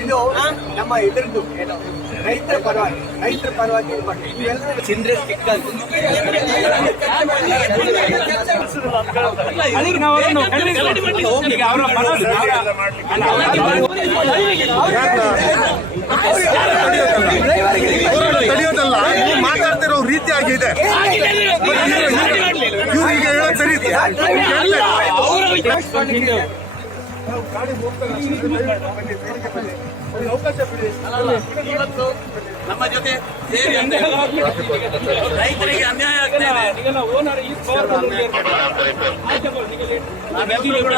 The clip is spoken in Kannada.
ಇದು ನಮ್ಮ ಇದರದ್ದು ಏನು ರೈತರ ಪರವಾಗಿ ಚಿಂದ್ರೆ ತಡೆಯೋದಲ್ಲ, ಮಾತಾಡ್ತಿರೋ ರೀತಿ ಆಗಿದೆ. ಇವ್ರಿಗೆ ಹೇಳೋದು ಸರಿ ಇವತ್ತು ನಮ್ಮ ಜೊತೆ ಸೇರಿ ರೈತರಿಗೆ ಅನ್ಯಾಯ ಆಗ್ತಾ ಇದೆ. ನಾವೆಲ್ಲರೂ ಕೂಡ